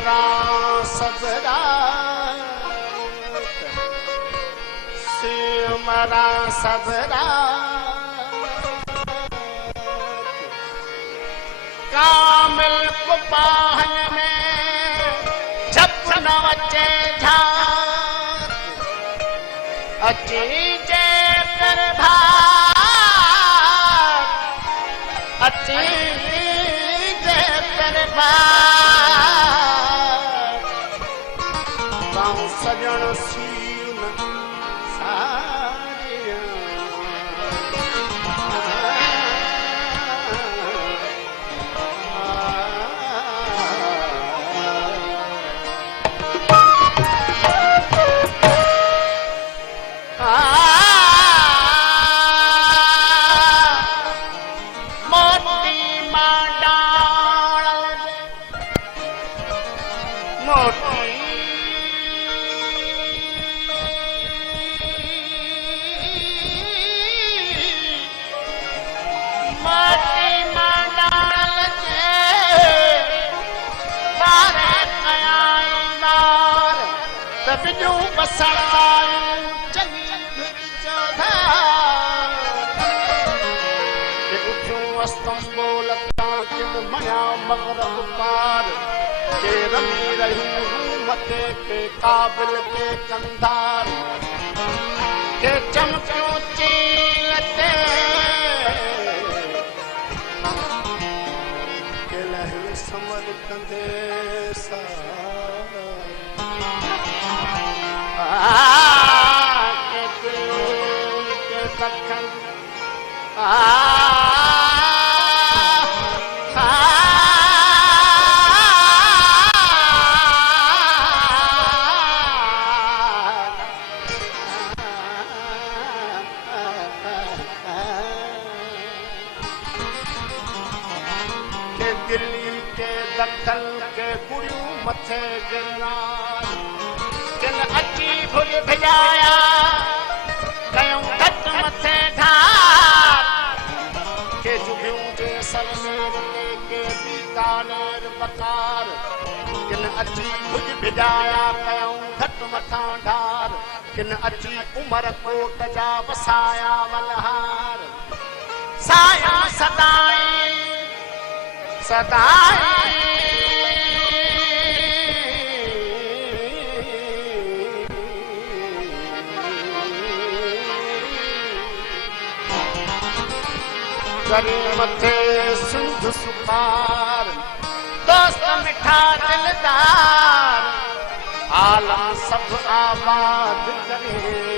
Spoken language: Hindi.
मरा सबरा मरा सबरा कामिल को पाहन में जब न अचे झात अची जे कर भात अची जे कर भात गाँव सजण सीन बिजू बसण चली उठियूं अस्तंबोल किन मया मगरब पार के रमी रहियूं मथे के काबिल के कंधार के चमकियूं चील ते के लहर समर कंदे सा दिल्ली के दखल के गुड़ियों मथे गिरना किन अची भुज भिजाया कयूं घट मथे ढार के जुबियूं जे सलमेर ते के बीकानेर बकार किन अची भुज भिजाया कयूं घट मथां ढार किन अची उमरकोट जा वसाया मल्हार साया सदाई सदाई करी मथे सिंध सुपार दोस्त मिठा दिलदार आलम सब आबाद करे